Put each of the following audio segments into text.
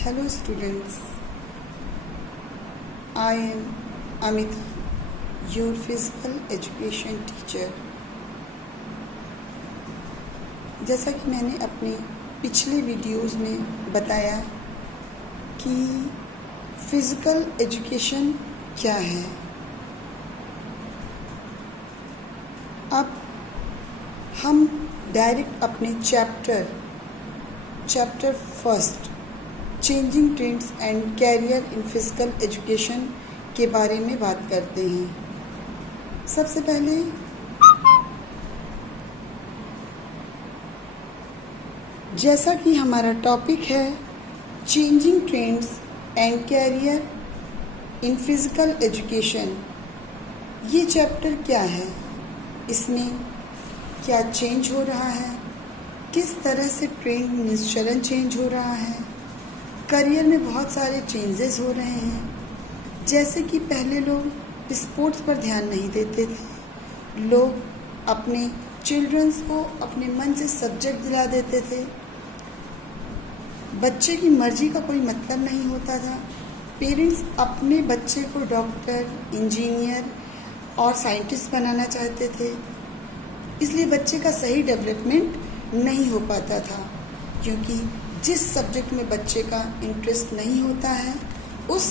Hello students, I am Amita, your physical education teacher. जैसा कि मैंने अपने पिछले वीडियोज़ में बताया कि फिज़िकल एजुकेशन क्या है। अब हम डायरेक्ट अपने chapter first changing trends and career in physical education के बारे में बात करते हैं। सबसे पहले जैसा कि हमारा टॉपिक है changing trends and career in physical education, ये चैप्टर क्या है, इसमें क्या चेंज हो रहा है, किस तरह से ट्रेंड चलन चेंज हो रहा है, करियर में बहुत सारे चेंजेस हो रहे हैं। जैसे कि पहले लोग स्पोर्ट्स पर ध्यान नहीं देते थे, लोग अपने चिल्ड्रंस को अपने मन से सब्जेक्ट दिला देते थे, बच्चे की मर्जी का कोई मतलब नहीं होता था। पेरेंट्स अपने बच्चे को डॉक्टर, इंजीनियर और साइंटिस्ट बनाना चाहते थे, इसलिए बच्चे का सही डेवलपमेंट नहीं हो पाता था, क्योंकि जिस सब्जेक्ट में बच्चे का इंटरेस्ट नहीं होता है उस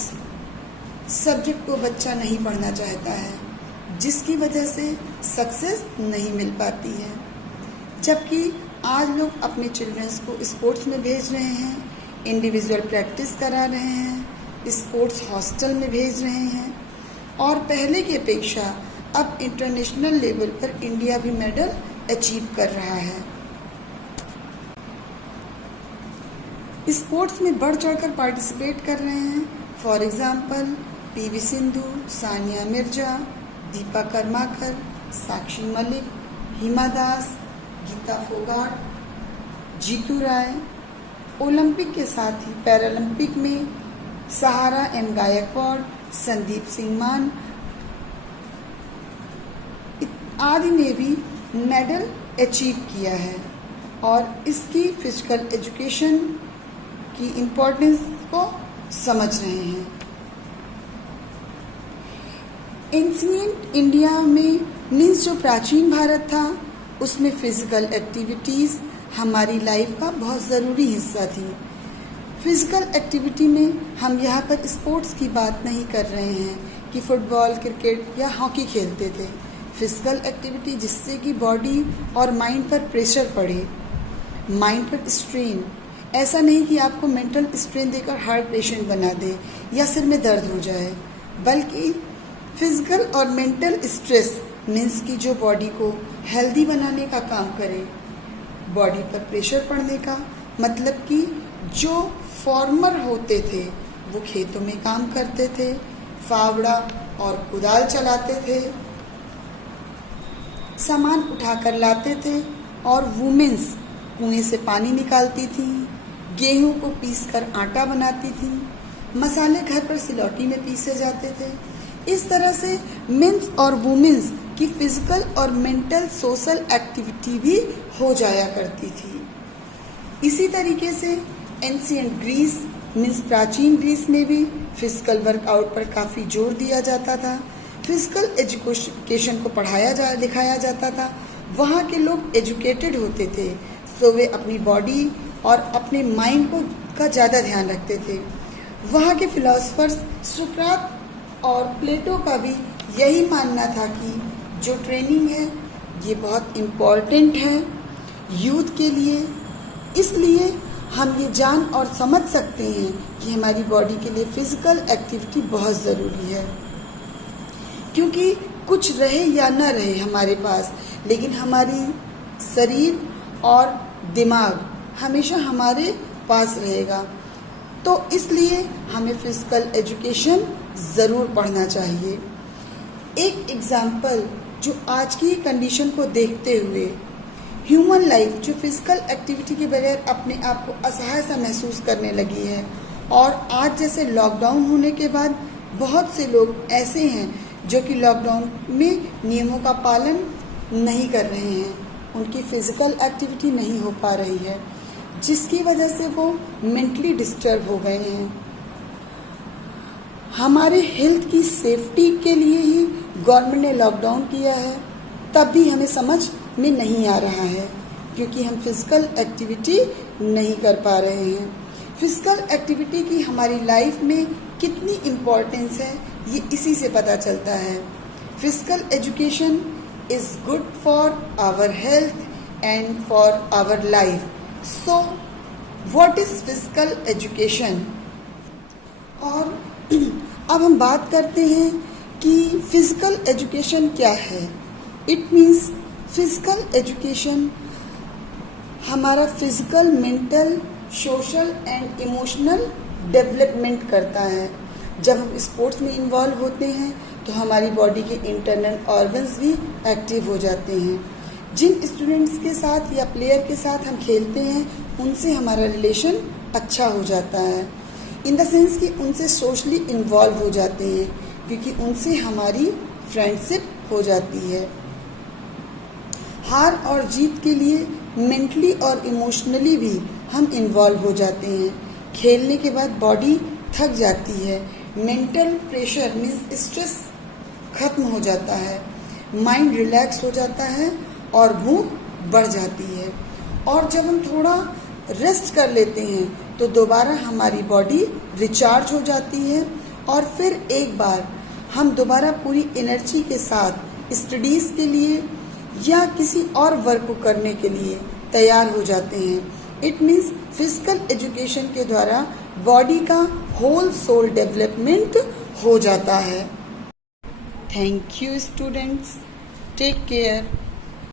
सब्जेक्ट को बच्चा नहीं पढ़ना चाहता है, जिसकी वजह से सक्सेस नहीं मिल पाती है। जबकि आज लोग अपने चिल्ड्रंस को स्पोर्ट्स में भेज रहे हैं, इंडिविजुअल प्रैक्टिस करा रहे हैं, स्पोर्ट्स हॉस्टल में भेज रहे हैं और पहले की अपेक्षा अब इंटरनेशनल लेवल पर इंडिया भी मेडल अचीव कर रहा है। स्पोर्ट्स में बढ़ चढ़कर पार्टिसिपेट कर रहे हैं। For example P V Sindhu, Sania Mirza, Deepa Karmakar, Sakshi Malik, Hima Das, Geeta Phogat, Jitu Rai. Olympic के साथ ही पैरालंपिक में सहारा एम गायकवाड़, संदीप सिंह मान आदि ने भी मेडल अचीव किया है और इसकी फिजिकल एजुकेशन की इम्पोर्टेंस को समझ रहे हैं। एंशिएंट इंडिया में मीन्स जो प्राचीन भारत था उसमें फ़िज़िकल एक्टिविटीज़ हमारी लाइफ का बहुत ज़रूरी हिस्सा थी। फ़िज़िकल एक्टिविटी में हम यहाँ पर स्पोर्ट्स की बात नहीं कर रहे हैं कि फुटबॉल, क्रिकेट या हॉकी खेलते थे। फ़िज़िकल एक्टिविटी जिससे कि बॉडी और माइंड पर प्रेशर पड़े, माइंड पर स्ट्रेन, ऐसा नहीं कि आपको मेंटल स्ट्रेन देकर हार्ट पेशेंट बना दे या सिर में दर्द हो जाए, बल्कि फिजिकल और मेंटल स्ट्रेस मीन्स कि जो बॉडी को हेल्दी बनाने का काम करे। बॉडी पर प्रेशर पड़ने का मतलब कि जो फार्मर होते थे वो खेतों में काम करते थे, फावड़ा और कुदाल चलाते थे, सामान उठाकर लाते थे और वुमेन्स कुएं से पानी निकालती थी, गेहूं को पीसकर आटा बनाती थी, मसाले घर पर सिलौटी में पीसे जाते थे। इस तरह से मेंस और वुमेन्स की फिजिकल और मेंटल सोशल एक्टिविटी भी हो जाया करती थी। इसी तरीके से एंशिएंट ग्रीस मीन्स प्राचीन ग्रीस में भी फिजिकल वर्कआउट पर काफ़ी जोर दिया जाता था, फिजिकल एजुकेशन को दिखाया जाता था। वहाँ के लोग एजुकेटेड होते थे, तो वे अपनी बॉडी और अपने माइंड का ज़्यादा ध्यान रखते थे। वहाँ के फिलोसफर्स सुकरात और प्लेटो का भी यही मानना था कि जो ट्रेनिंग है ये बहुत इम्पॉर्टेंट है यूथ के लिए। इसलिए हम ये जान और समझ सकते हैं कि हमारी बॉडी के लिए फ़िज़िकल एक्टिविटी बहुत ज़रूरी है, क्योंकि कुछ रहे या न रहे हमारे पास, लेकिन हमारी शरीर और दिमाग हमेशा हमारे पास रहेगा। तो इसलिए हमें फ़िज़िकल एजुकेशन ज़रूर पढ़ना चाहिए। एक एग्ज़ाम्पल जो आज की कंडीशन को देखते हुए ह्यूमन लाइफ जो फ़िज़िकल एक्टिविटी के बगैर अपने आप को असहाय सा महसूस करने लगी है, और आज जैसे लॉकडाउन होने के बाद बहुत से लोग ऐसे हैं जो कि लॉकडाउन में नियमों का पालन नहीं कर रहे हैं, उनकी फ़िज़िकल एक्टिविटी नहीं हो पा रही है, जिसकी वजह से वो मेंटली डिस्टर्ब हो गए हैं। हमारे हेल्थ की सेफ्टी के लिए ही गवर्नमेंट ने लॉकडाउन किया है, तब भी हमें समझ में नहीं आ रहा है क्योंकि हम फिजिकल एक्टिविटी नहीं कर पा रहे हैं। फिजिकल एक्टिविटी की हमारी लाइफ में कितनी इम्पोर्टेंस है ये इसी से पता चलता है। Physical education is good for our health and for our life. So what is physical education? और अब हम बात करते हैं कि फिजिकल एजुकेशन क्या है। इट मीन्स फिजिकल एजुकेशन हमारा physical, mental, social and emotional development करता है। जब हम स्पोर्ट्स में इन्वॉल्व होते हैं तो हमारी बॉडी के इंटरनल ऑर्गन्स भी एक्टिव हो जाते हैं। जिन स्टूडेंट्स के साथ या प्लेयर के साथ हम खेलते हैं उनसे हमारा रिलेशन अच्छा हो जाता है, इन द सेंस कि उनसे सोशली इन्वॉल्व हो जाते हैं क्योंकि उनसे हमारी फ्रेंडशिप हो जाती है। हार और जीत के लिए मेंटली और इमोशनली भी हम इन्वॉल्व हो जाते हैं। खेलने के बाद बॉडी थक जाती है, मेंटल प्रेशर मीन्स स्ट्रेस खत्म हो जाता है, माइंड रिलैक्स हो जाता है और भूख बढ़ जाती है। और जब हम थोड़ा रेस्ट कर लेते हैं तो दोबारा हमारी बॉडी रिचार्ज हो जाती है और फिर एक बार हम दोबारा पूरी एनर्जी के साथ स्टडीज़ के लिए या किसी और वर्क को करने के लिए तैयार हो जाते हैं। इट मीन्स फिजिकल एजुकेशन के द्वारा बॉडी का होल सोल डेवलपमेंट हो जाता है। Thank you students, take care.